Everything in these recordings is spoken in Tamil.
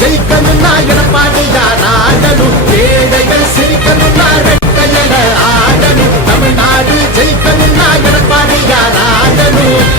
ஜெயிக்கணும்னா எடப்பாடியார் ஆடணும். ஏழைகள் சிரிக்கணும்னா ரெட்டையல ஆடணும். தமிழ்நாடு ஜெயிக்கணும்னா எடப்பாடியார் ஆடணும்.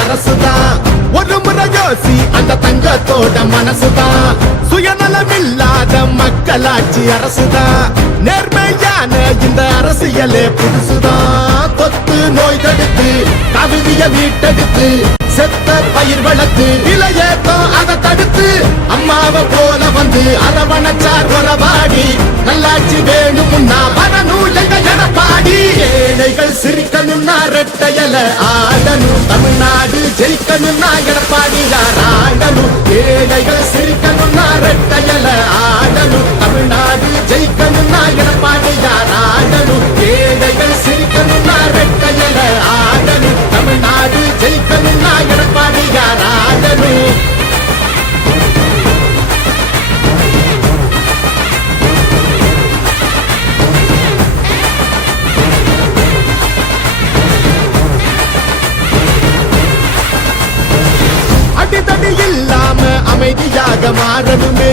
அரசுதான் ஒரு முறை யோசி அந்த தங்கத்தோட மனசுதான். சுயநலமில்லாத மக்களாட்சி அரசுதான். நேர்மையான இந்த அரசியலே புதுசுதான். தொத்து நோய் தடுத்து கவிதைய வீட்டெடுத்து செத்த பயிர் வளர்த்து விலையேத்தம் அதை தடுத்து அம்மாவை போல வந்து அரவணைச்சார் உறவாடி. நல்லாட்சி வேணும்னா வரணும் எங்க எடப்பாடி. ஏழைகள் சிரிக்கணும்னா ரெட்டையல ஆடணும். தமிழ்நாடு ஜெயிக்கணும்னா எடப்பாடியார் ஆடணும். ஏழைகள் சிரிக்கணும்னா ரெட்டையல ஆடணும். தமிழ்நாடு ஜெயிக்கணும்னா எடப்பாடியார் ஆடணும். ஏழைகள் சிரிக்கணும்னா ரெட்டையல ஆடணும். தமிழ்நாடு ஜெயிக்கணும்னா எடப்பாடியார் ஆடணும். அடிதடி இல்லாம அமைதியாக மாறணுமே.